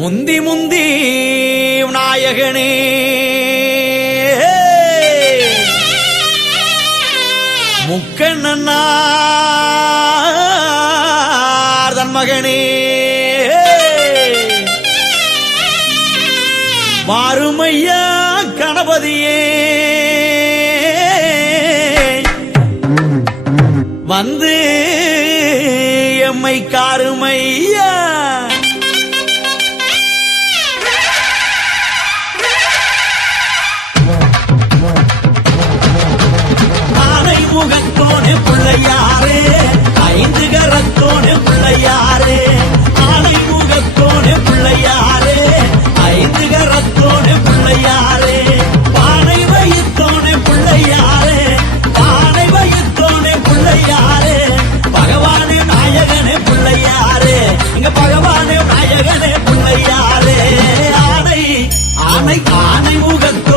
முந்தி முந்தி நாயகனே முக்கண்ணன்னார் தன் மகனே மாறுமையா கணபதியே. வந்து எம்மை காருமையா. ஆனை ஆனை முகத்து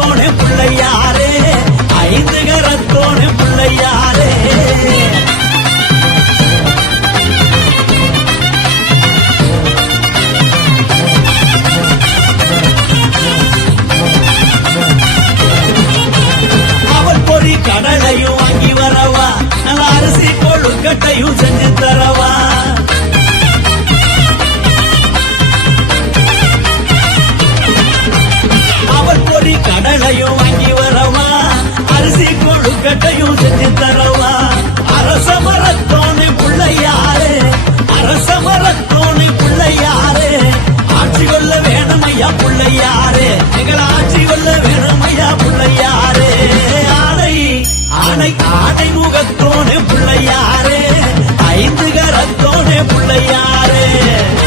Yeah.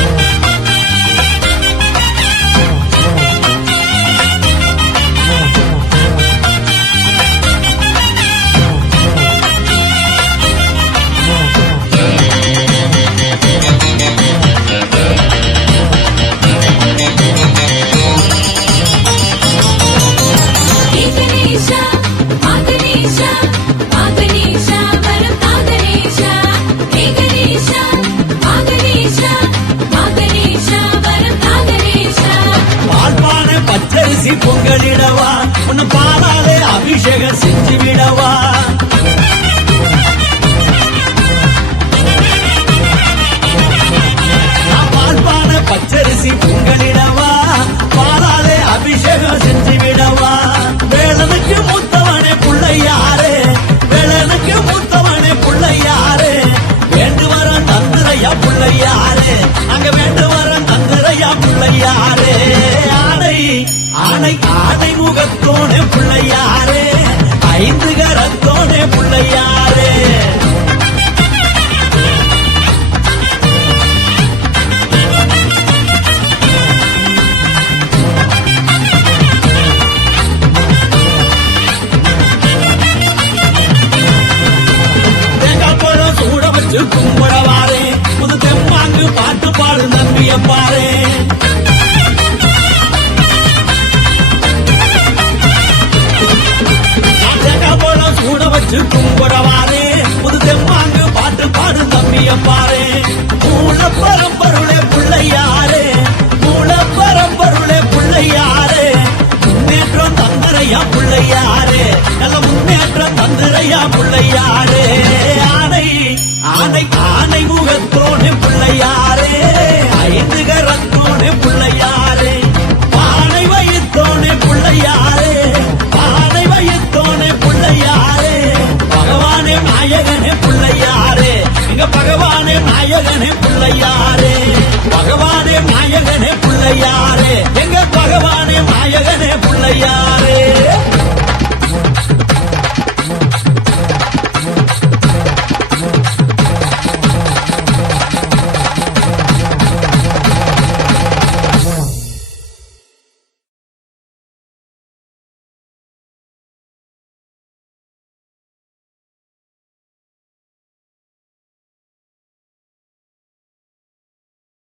பிள்ளையாரே அங்க வேண்டு வரம் தந்தரையா பிள்ளையாரே ஆடை ஆடை ஆடை. பாரு சூட வச்சு கும்பிடவாரு புது தெம்மாங்க பாட்டு பாடு தம்பிய பாரு மூல பரம்பருளே பிள்ளையாரு மூல பரம்பருளே பிள்ளையாரு முன்னேற்றம் தந்திரையா பிள்ளையாரு நல்ல முன்னேற்றம் தந்திரையா பிள்ளையாரு ஆனை ஆனை ஆனை முகத்தோடு பிள்ளையாரு